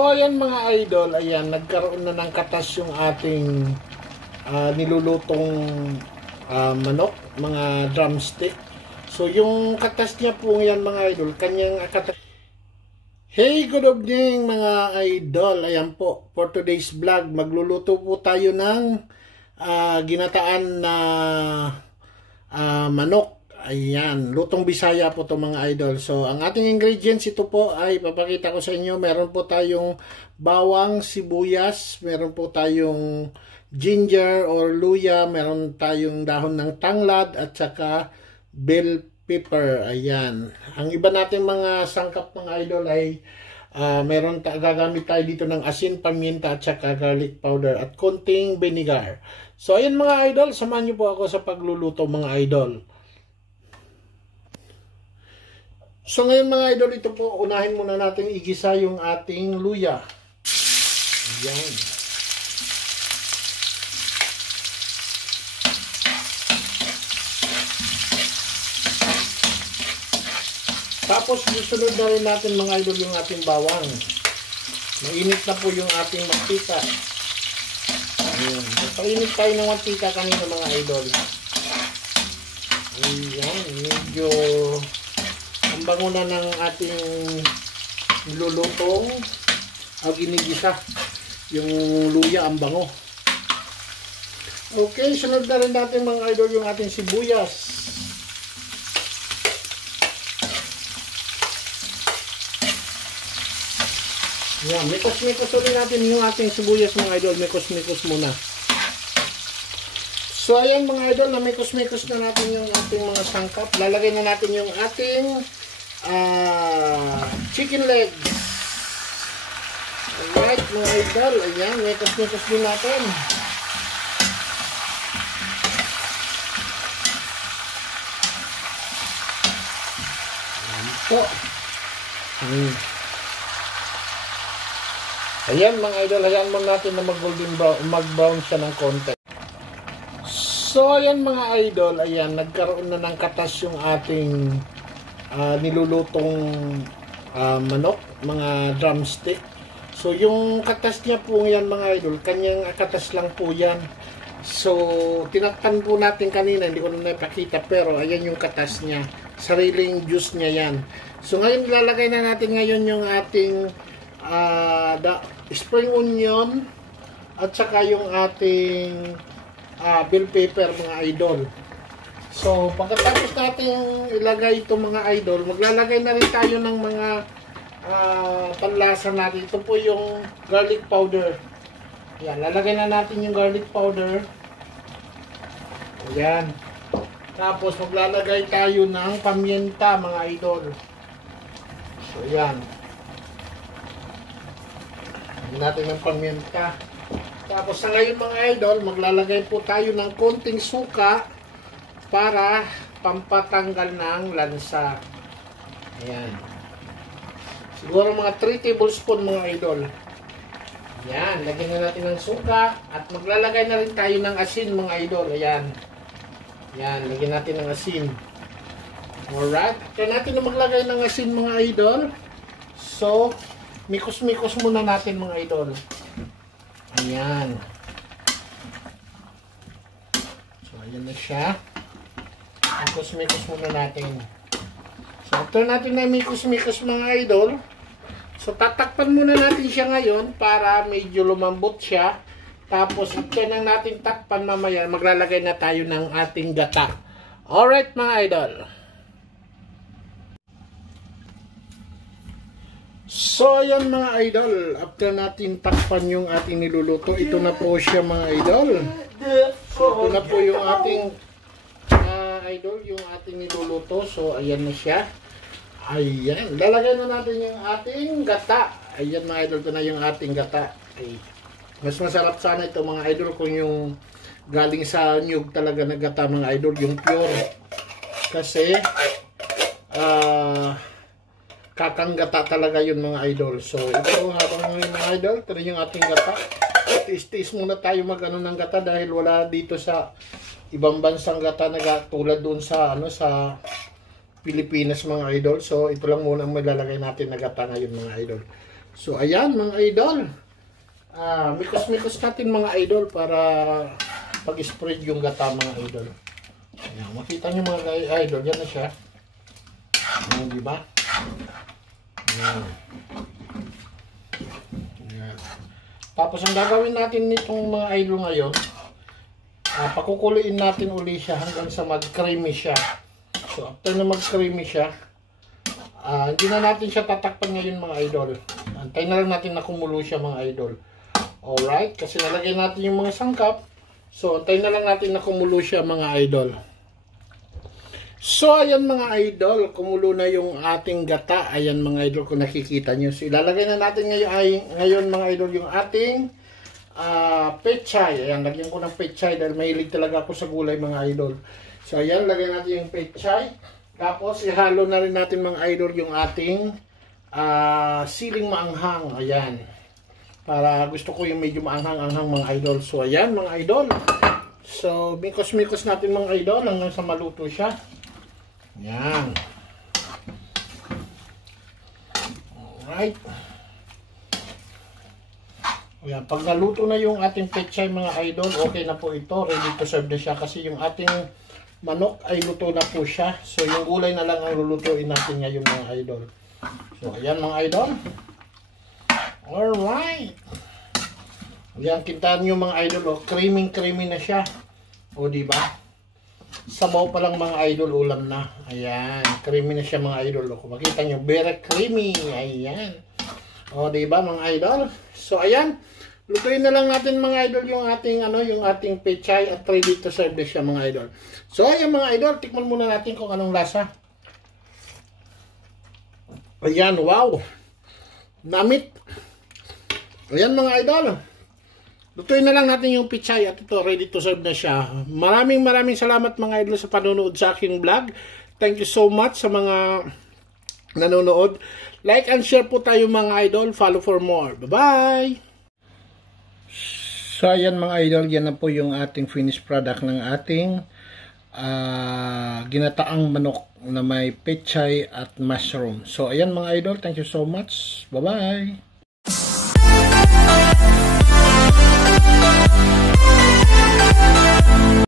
So ayan mga idol, ayan nagkaroon na ng katas yung ating nilulutong manok, mga drumstick. So yung katas niya po yan mga idol, kanyang katas. Hey, good evening mga idol. Ayan po, for today's vlog, magluluto po tayo ng ginataan na manok. Ayan, lutong Bisaya po to mga idol. So, ang ating ingredients ito po ay papakita ko sa inyo. Meron po tayong bawang, sibuyas, meron po tayong ginger or luya, meron tayong dahon ng tanglad at saka bell pepper. Ayan. Ang iba nating mga sangkap mga idol ay gagamit tayo dito ng asin, paminta at saka garlic powder at konting vinegar. So, ayan mga idol, samahan niyo po ako sa pagluluto mga idol. So ngayon mga idol, ito po, unahin muna natin igisa yung ating luya. Ayan. Tapos susunod na rin natin mga idol yung ating bawang. Mainit na po yung ating mantika. Ayan. Painit tayo ng mantika kanina mga idol. Ayan, medyo ang bango na ng ating nilulutong ginigisa. Yung luya ang bango. Okay, sunod na rin natin mga idol yung ating sibuyas. Yan, mikos-mikos ulit natin yung ating sibuyas mga idol. Mikos-mikos muna. So ayan mga idol, na mikos-mikos na natin yung ating mga sangkap. Lalagay na natin yung ating chicken legs. Alright mga idol, ayan, mikos-mikos din natin. Ayan po. Ayan mga idol, hayaan mo natin na mag-brown siya ng konti. So ayan mga idol, ayan, nagkaroon na ng katas yung ating nilulutong manok, mga drumstick. So yung katas niya po yan mga idol, kanyang katas lang po yan. So tinakpan po natin kanina, hindi ko na napakita, pero ayan yung katas niya, sariling juice niya yan. So ngayon ilalagay na natin ngayon yung ating spring onion at saka yung ating bell pepper mga idol. So pagkatapos natin ilagay ito mga idol, maglalagay na rin tayo ng mga panlasa natin. Ito po yung garlic powder. Ayan, lalagay na natin yung garlic powder. Ayan. Tapos maglalagay tayo ng paminta mga idol. So ayan. Natin ng paminta. Tapos sa ngayon mga idol, maglalagay po tayo ng konting suka para pampatanggal ng lansa. Ayan. Siguro mga 3 tablespoon mga idol. Ayan, lagyan na natin ng suka at maglalagay na rin tayo ng asin mga idol. Ayan. Ayan, lagyan natin ng asin. Alright. Kaya natin na maglagay ng asin mga idol. So, mikos-mikos muna natin mga idol. Ayan. So, ayan na siya. Mikos-mikos muna natin. So, after natin na mikos-mikos mga idol, so, tatakpan muna natin siya ngayon para medyo lumambot siya. Tapos, after nang natin takpan mamaya, maglalagay na tayo ng ating gata. Alright mga idol. So, ayan mga idol, after natin takpan yung ating niluluto, ito na po siya mga idol. So, ito na po yung ating idol, yung ating niluluto. So, ayan na siya. Ayan, lalagay na natin yung ating gata. Ayan mga idol, ito na yung ating gata. Okay. Mas masarap sana ito mga idol kung yung galing sa nyug talaga na gata mga idol, yung pure. Kasi, kakanggata talaga yun mga idol. So ito habang mga idol, ito rin yung ating gata. Tis-tis muna tayo mag-ano ng gata dahil wala dito sa ibang bansang gata na tulad doon sa sa Pilipinas mga idol. So ito lang muna ang maglalagay natin na gata ngayon mga idol. So, ayan mga idol. Mikos-mikos natin mga idol para pag-spread yung gata mga idol. Ayan, makita nyo mga idol, yan na siya. Ayan, diba? Ayan. Ayan. Tapos ang gagawin natin nitong mga idol ngayon, pakukuluin natin uli siya hanggang sa mag-creamy siya. So after na mag-creamy siya, hindi na natin siya tatakpan ngayon mga idol. Antay na lang natin na kumulo siya mga idol. Alright, kasi nalagay natin yung mga sangkap. So antay na lang natin na kumulo siya mga idol. So ayan mga idol, kumulo na yung ating gata. Ayan mga idol kung nakikita nyo. So ilalagay na natin ngayon mga idol yung ating pechay. Ayan, lagyan ko ng pechay dahil mahilig talaga ako sa gulay mga idol. So ayan, lagyan natin yung pechay. Tapos ihalo na rin natin mga idol yung ating siling maanghang. Ayan. Para gusto ko yung medyo maanghang-anghang mga idol. So ayan mga idol. So mikos-mikos natin mga idol hanggang sa maluto siya. Ayan. Alright. Ayan. Pag naluto na yung ating pechay mga idol, okay na po ito. Ready to serve na siya kasi yung ating manok ay luto na po siya. So yung gulay na lang ang lulutuin natin ngayon mga idol. So ayan mga idol. Alright. Ayan, kintaan nyo mga idol. Oh, creamy na siya. O diba? Sabaw pa lang mga idol, ulam na. Ayan, creamy na siya mga idol. Kung makita nyo, very creamy. Ayan. O, diba mga idol? So, ayan. Lutuin na lang natin mga idol yung ating pechay at ready to serve na siya mga idol. So, ayan mga idol, tikman muna natin kung anong lasa. Ayan, wow. Namit. Ayan mga idol. Lutuin na lang natin yung pechay at ito, ready to serve na siya. Maraming salamat mga idol sa panonood sa aking vlog. Thank you so much sa mga nanonood. Like and share po tayo mga idol. Follow for more. Bye-bye! So ayan mga idol, yan na po yung ating finished product ng ating ginataang manok na may pechay at mushroom. So ayan mga idol, thank you so much. Bye-bye!